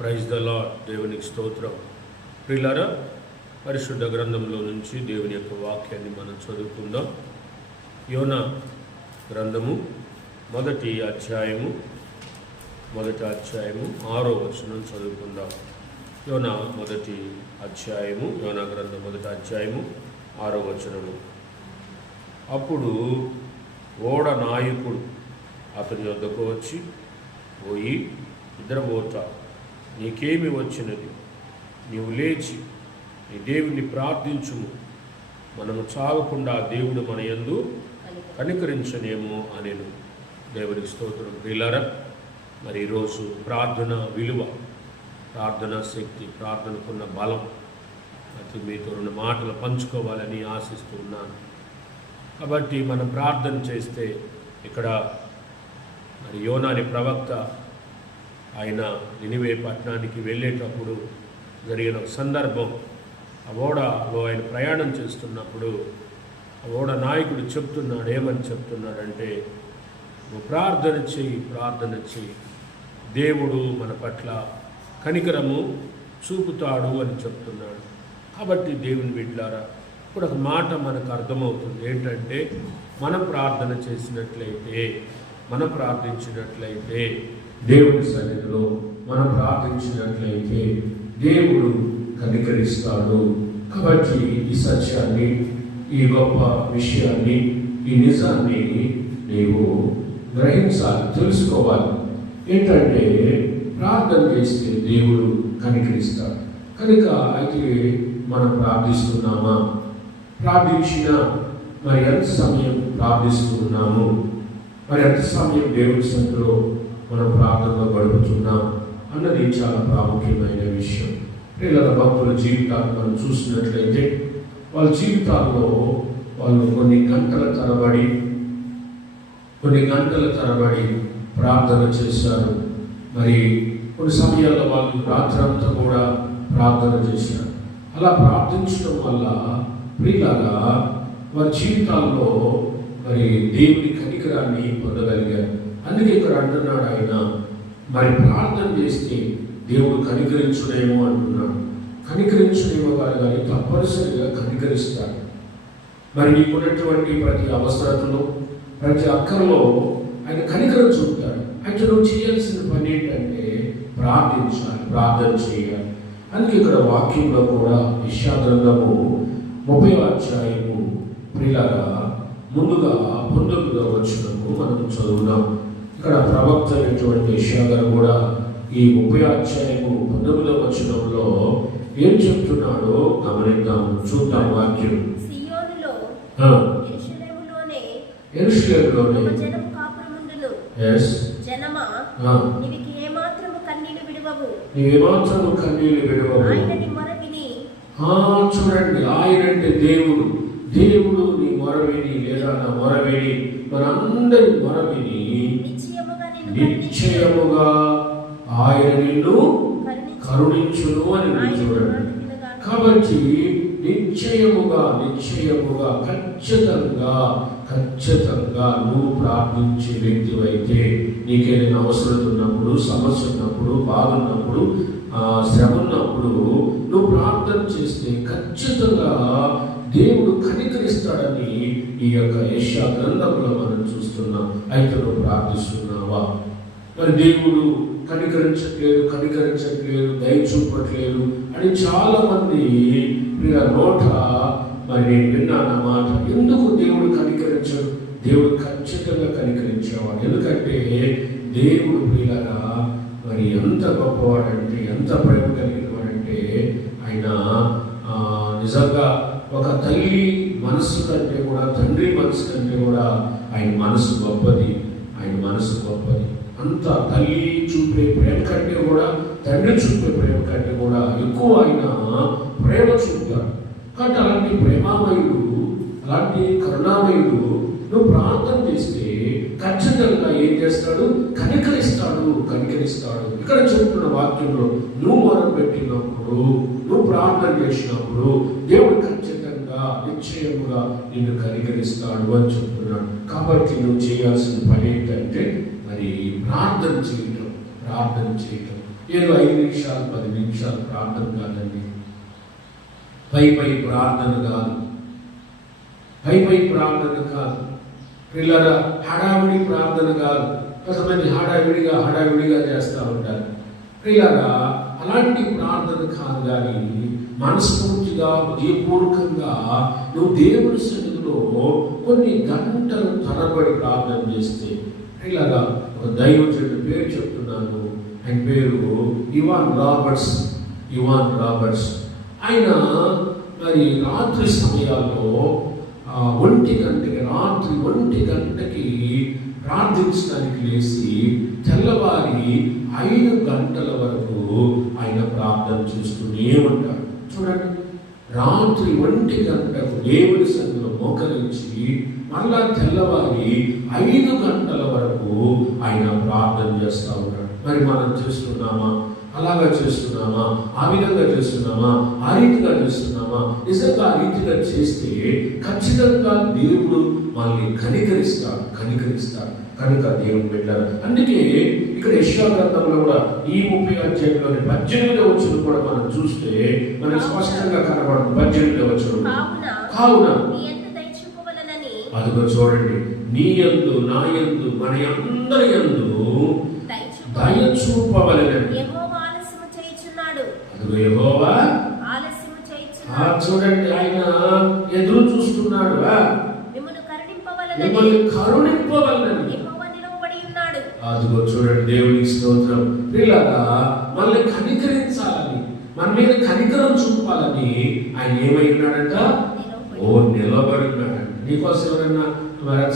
Praise the lord. దేవునికి స్తోత్రం. ప్రియులారా, పరిశుద్ధ గ్రంథంలో నుంచి దేవుని యొక్క వాక్యాన్ని మనం చదువుకుందాం. యోనా గ్రంథము మొదటి అధ్యాయము 6వ వచనం చదువుకుందాం. యోనా గ్రంథం మొదటి అధ్యాయము 6వ వచనము. అప్పుడు ఓడ నాయకుడు అతని వద్దకు వచ్చి, పోయి నిద్రపోతా, నీకేమి వచ్చినది? నీవు లేచి నీ దేవుని ప్రార్థించుము, మనము చావకుండా దేవుడు మన యందు కనికరించనేమో అనేను. దేవునికి స్తోత్రం. ప్రియులారా, మరి ఈరోజు ప్రార్థన విలువ, ప్రార్థన శక్తి, ప్రార్థనకున్న బలం అది మీతో 2 మాటలు పంచుకోవాలని ఆశిస్తూ ఉన్నాను. కాబట్టి మనం ప్రార్థన చేస్తే, ఇక్కడ మరి యోనాని ప్రవక్త ఆయన నినివే పట్టణానికి వెళ్ళేటప్పుడు జరిగిన ఒక సందర్భం. ఆ ఓడలో ఆయన ప్రయాణం చేస్తున్నప్పుడు ఆ ఓడ నాయకుడు చెప్తున్నాడు. ఏమని చెప్తున్నాడంటే, నువ్వు ప్రార్థన చెయ్యి, దేవుడు మన పట్ల కనికరము చూపుతాడు అని చెప్తున్నాడు. కాబట్టి దేవుని బిడ్డలారా, ఇప్పుడు ఒక మాట మనకు అర్థమవుతుంది. ఏంటంటే, మనం ప్రార్థన చేసినట్లయితే, మనం ప్రార్థించినట్లయితే, దేవుని సన్నిధిలో మనం ప్రార్థించినట్లయితే దేవుడు కనికరిస్తాడు. కాబట్టి ఈ సత్యాన్ని, ఈ గొప్ప విషయాన్ని, ఈ నిజాన్ని నీవు గ్రహించాలి, తెలుసుకోవాలి. ఏంటంటే, ప్రార్థన చేస్తే దేవుడు కనికరిస్తాడు. కనుక అయితే మనం ప్రార్థిస్తున్నామా? ప్రార్థించినా మరి ఎంత సమయం ప్రార్థిస్తున్నాము? మరి ఎంత సమయం దేవుని సన్నిధిలో మనం ప్రార్థనలో గడుపుతున్నాం అన్నది చాలా ప్రాముఖ్యమైన విషయం. పిల్లల భక్తుల జీవితాలు మనం చూసినట్లయితే, వాళ్ళ జీవితాల్లో వాళ్ళు కొన్ని గంటల తరబడి ప్రార్థన చేశారు. మరి కొన్ని సమయాల్లో వాళ్ళు రాత్రంతా కూడా ప్రార్థన చేశారు. అలా ప్రార్థించడం వల్ల ప్రియులారా, వారి జీవితాల్లో మరి దేవుని కనికరాన్ని పొందగలిగారు. అందుకే ఇక్కడ అంటున్నాడు ఆయన, మరి ప్రార్థన చేస్తే దేవుడు కనికరించునేమో అంటున్నాడు. కనికరించునేమో కానీ తప్పనిసరిగా కనికరిస్తాడు. మరి నీకున్నటువంటి ప్రతి అవసరతలో, ప్రతి అక్కరలో ఆయన కనికరం చూపుతాడు. అయితే నువ్వు చేయాల్సిన పని ఏంటంటే ప్రార్థించాలి, ప్రార్థన చేయాలి. అందుకే ఇక్కడ వాక్యంలో కూడా యెషయా గ్రంథము 30వ అధ్యాయము ప్రియులారా ముందుగా 19వ వచనము మనం చదువుదాం. ఇక్కడ ప్రవక్త అయినటువంటి యెషయా గారు కూడా ఈ 30వ అధ్యాయము 19వ వచనంలో ఏం చెప్తున్నాడో గమనిద్దాం, చూద్దాం వాక్యం. యెరూషలేములోనే నీవేమాత్రము కన్నీళ్లు విడవవు. చూడండి, ఆయన అంటే దేవుడు. దేవుడు నీ మొరవిని, లేదా నా మొరవిని, మనందరి మొరవిని నిశ్చయముగా ఆయన నిన్ను కరుణించును అని చూడండి. కాబట్టి నిశ్చయముగా ఖచ్చితంగా నువ్వు ప్రార్థించే వ్యక్తివైతే, నీకేదైనా అవసరం ఉన్నప్పుడు, సమస్య ఉన్నప్పుడు, బాధ ఉన్నప్పుడు, శ్రమ ఉన్నప్పుడు నువ్వు ప్రార్థన చేస్తే ఖచ్చితంగా దేవుడు కనికరిస్తాడని ఈ యొక్క యెషయా గ్రంథంలో మనం చూస్తున్నాం. అయితే నువ్వు ప్రార్థిస్తున్నావా? మరి దేవుడు కనికరించట్లేదు, దయ చూపట్లేదు అని చాలా మంది నోట మరి నేను విన్నానన్నమాట. ఎందుకు దేవుడు కనికరించడు? దేవుడు ఖచ్చితంగా కనికరించేవాడు. ఎందుకంటే దేవుడు ప్రియులారా మరి ఎంత గొప్పవాడంటే, ఎంత ప్రేమ కలిగిన వాడంటే, ఆయన నిజంగా ఒక తల్లి మనస్సు కంటే కూడా, తండ్రి మనసు కంటే కూడా ఆయన మనసు గొప్పది. అంత తల్లి చూపే ప్రేమ కంటే కూడా, తండ్రి చూపే ప్రేమ కంటే కూడా ఎక్కువ ఆయన ప్రేమ చూపుతాడు. కాబట్టి అలాంటి ప్రేమామయుడు, అలాంటి కరుణామయుడు నువ్వు ప్రార్థన చేస్తే ఖచ్చితంగా ఏం చేస్తాడు? కనికరిస్తాడు. ఇక్కడ చెప్తున్న వాక్యంలో నువ్వు మొరపెట్టినప్పుడు, నువ్వు ప్రార్థన చేసినప్పుడు దేవుడు ఖచ్చితంగా నిశ్చయముగా నిన్ను కనికరిస్తాడు అని చెప్తున్నాడు. కాబట్టి నువ్వు చేయాల్సిన పని ఏంటంటే మరి ప్రార్థన చేయటం. ప్రార్థన చేయటం. ఏదో 5 నిమిషాలు 10 నిమిషాలు ప్రార్థన కాదండి. పై ప్రార్థన కాదు, పై ప్రార్థన కాదు పిల్లల, హడావిడి ప్రార్థన కాదు. కొంతమంది హడావిడిగా చేస్తూ ఉంటారు పిల్లల. అలాంటి ప్రార్థన కాదు, కానీ మనస్ఫూర్తిగా హృదయపూర్వకంగా నువ్వు దేవుని సన్నిధిలో కొన్ని గంటలు తరబడి ప్రార్థన చేస్తే పిల్లల, ఒక దైవజనుడి పేరు చెప్తున్నాను, ఆయన పేరు ఇవాన్ రాబర్ట్స్. ఆయన మరి రాత్రి సమయాల్లో 1 గంటకి ప్రార్థించడానికి లేచి తెల్లవారి 5 గంటల వరకు ఆయన ప్రార్థన చేస్తూనే ఉంటాడు. చూడండి, రాత్రి 1 గంటకు దేవుడి సన్నిధిలో మోకరించి మళ్ళా తెల్లవారి 5 గంటల వరకు ఆయన ప్రార్థన చేస్తూ ఉంటాడు. మరి మనం చేస్తున్నామా? అలాగా చేస్తున్నామా? ఆ విధంగా చేస్తున్నామా? ఆ రీతిగా చేస్తున్నామా? నిజంగా ఆ రీతిగా చేస్తే ఖచ్చితంగా దేవుడు మనల్ని కనికరిస్తాడు. కనుక దేవుడు పెట్టారు. అందుకే ఇక్కడ యెషయా గ్రంథంలో కూడా ఈ 30వ అధ్యాయంలోని 18వ వచనం కూడా మనం చూస్తే మనకు స్పష్టంగా కనబడుతుంది. 18వ వచనం, కావున అదిగో చూడండి, నీ యందు నా యందు మన అందరి యందు దయ చూపవలెనని యెహోవా చూడండి, ఆయన ఎదురు చూస్తున్నాడు, మిమ్మల్ని కరుణింపవలెనని. అదిగో చూడండి, దేవునికి స్తోత్రం. పిల్లగా మనల్ని కనికరించాలని, మన మీద కనికరం చూపాలని ఆయన ఏమై ఉన్నాడంట? నిలబడి ఉన్నాడంట. నీకోసం ఎవరైనా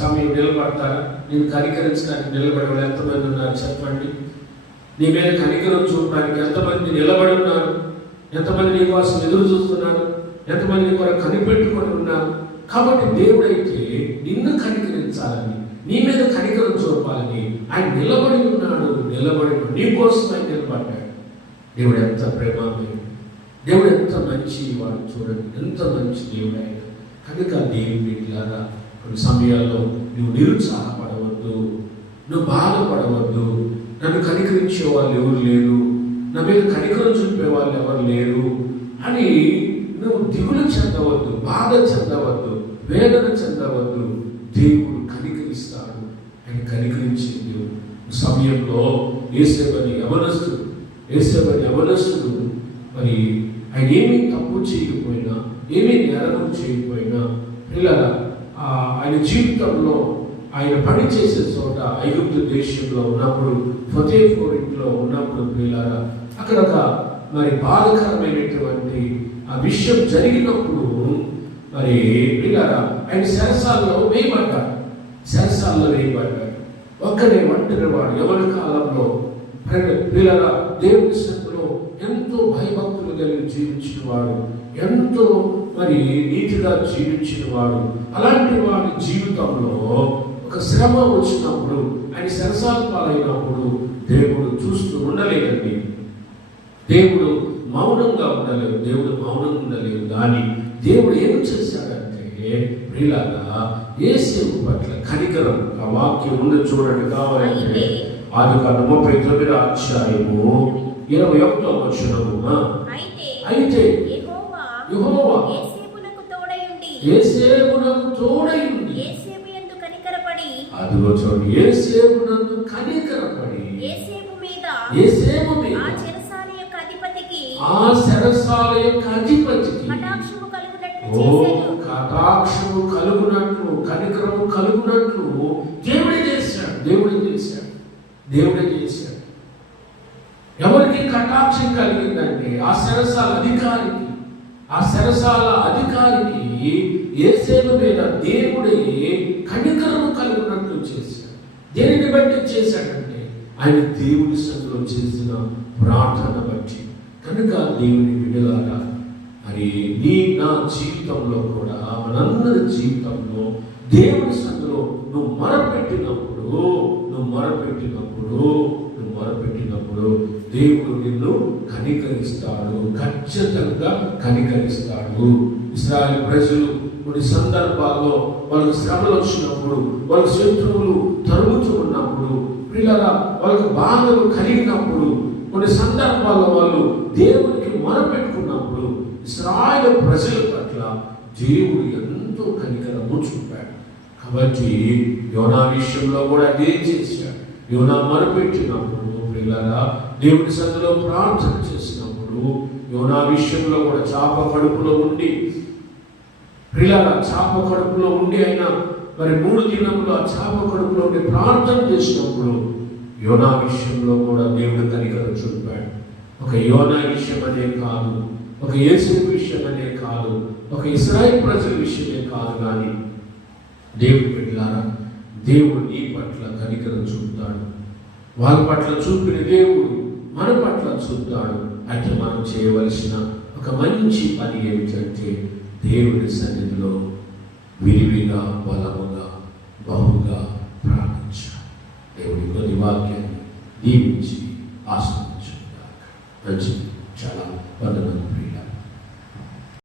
సమయం నిలబడతారా? నేను కనికరించడానికి నిలబడి వాళ్ళు ఎంతమంది ఉన్నారు చెప్పండి? నీ మీద కనికరం చూపడానికి ఎంతమంది నిలబడి ఉన్నారు? ఎంతమంది నీ కోసం ఎదురు చూస్తున్నారు? ఎంతమంది నీ కొరకు కనిపెట్టుకొని ఉన్నారు? కాబట్టి దేవుడైతే నిన్ను కనికరించాలని, నీ మీద కనికరం చూపాలని ఆయన నిలబడి ఉన్నాడు. నీ కోసం ఆయన నిలబడ్డాడు. దేవుడు ఎంత ప్రేమమయుడు, దేవుడు ఎంత మంచి వాడు. చూడండి, ఎంత మంచి దేవుడు ఆయన. కనుక దేవుని బిడ్డలారా, కొన్ని సమయాల్లో నువ్వు నిరుత్సాహపడవద్దు, నువ్వు బాధపడవద్దు. నన్ను కనికరించే వాళ్ళు ఎవరు లేరు, నా మీద కనికరం చూపే వాళ్ళు ఎవరు లేరు అని నువ్వు దిగులు చెందవద్దు, బాధ చెందవద్దు, వేదన చెందవద్దు. దేవుడు కనికరిస్తాడు. ఆయన కనికరించే దేవుడు. సమయంలో యేసేబని యవనస్తుడు మరి ఆయన ఏమీ తప్పు చేయకపోయినా, ఏమీ నేరం చేయకపోయినా, పిల్లల ఆయన జీవితంలో ఆయన పని చేసే చోట ఐగుప్తు దేశంలో ఉన్నప్పుడు, ఫతేఫోర్ ఇంట్లో ఉన్నప్పుడు పిల్లల, అక్కడ ఒక మరి బాధకరమైనటువంటి ఆ విషయం జరిగినప్పుడు మరి పిల్లల ఆయన చెరసాలలో వేయబడ్డాడు. ఒక్కడే ఒంటరి వాడు. యవన కాలంలో పిల్లల దేవుని సన్నిధిలో ఎంతో భయభక్తులు కలిగి జీవించిన వాడు, ఎంతో మరి నీతిగా జీవించిన వాడు. అలాంటి వాడి జీవితంలో ఒక శ్రమ వచ్చినప్పుడు, ఆయన చెరసాల పాలైనప్పుడు దేవుడు చూస్తూ ఉండలేదండి. దేవుడు మౌనంగా ఉండలేదు. కానీ దేవుడు ఏం చేశాడంటే ప్రియులారా, యేసేపు పట్ల కనికరం. ఆ వాక్యం ముందు చూడండి, కావాలంటే ఆదికాండం 39వ అధ్యాయము 21వ వచనము. అయితే యెహోవా యేసేపునకు తోడయుండి అదిగో చూడండి, యేసేపునందు కనికరపడి యేసేపు మీద ఆ చెరసాల యొక్క అధిపతికి కటాక్షము కలుగునట్లు, కనికరము కలుగునట్లు దేవుడే చేశాడు. ఎవరికి కటాక్షం కలిగిందంటే ఆ చెరసాల అధికారికి యేసేపు మీద దేవుడే కనికరము కలుగునట్లు చేశాడు. దేనిని బట్టి చేశాడంటే ఆయన దేవుని సన్నిధిలో చేసిన ప్రార్థన బట్టి. కనుక దేవుని బిడ్డలారా, మరి నా జీవితంలో కూడా, మనందరి జీవితంలో దేవుని సన్నిధిలో నువ్వు మొరపెట్టినప్పుడు దేవుడు నిన్ను కనికరిస్తాడు, ఖచ్చితంగా కనికరిస్తాడు. ఇశ్రాయేలు ప్రజలు కొన్ని సందర్భాల్లో వాళ్ళకి శ్రమలు వచ్చినప్పుడు, వాళ్ళ శత్రువులు తరుగుతూ ఉన్నప్పుడు పిల్లరా వాళ్ళకు బాధలు కలిగినప్పుడు, కొన్ని సందర్భాల్లో వాళ్ళు దేవునికి మొరపెట్టుకున్నప్పుడు ఇశ్రాయేలు ప్రజల పట్ల దేవుడు ఎంతో కనికరము చూపాడు. కాబట్టి యోనా విషయంలో కూడా అదే చేశాడు. యోనా మొరపెట్టినప్పుడు పిల్లరా దేవుని సన్నిధిలో ప్రార్థన చేసినప్పుడు యోనా విషయంలో కూడా చాప కడుపులో ఉండి ఆయన మరి 3 దినములు ఆ చాప కడుపులో ఉండి ప్రార్థన చేసినప్పుడు యోనా విషయంలో కూడా దేవుడు కనికరం చూపాడు. ఒక యోనా విషయం అనే కాదు, ఒక యేసు విషయం అనే కాదు, ఒక ఇశ్రాయేలు ప్రజల విషయమే కాదు, కానీ దేవుడు బిడ్డలారా, దేవుడు నీ పట్ల కనికరం చూపుతాడు. వాళ్ళ పట్ల చూపిన దేవుడు మన పట్ల చూపుతాడు. అయితే మనం చేయవలసిన ఒక మంచి పని ఏమిటంటే దేవుని సన్నిధిలో విరివిగా, బలముగా, బహుగా ప్రార్థించాలి. దేవుడి కొన్ని వాక్యాన్ని దీవించి ఆశీర్వదించుగాక. మంచిది. చాలా వందనాలు ప్రియులారా.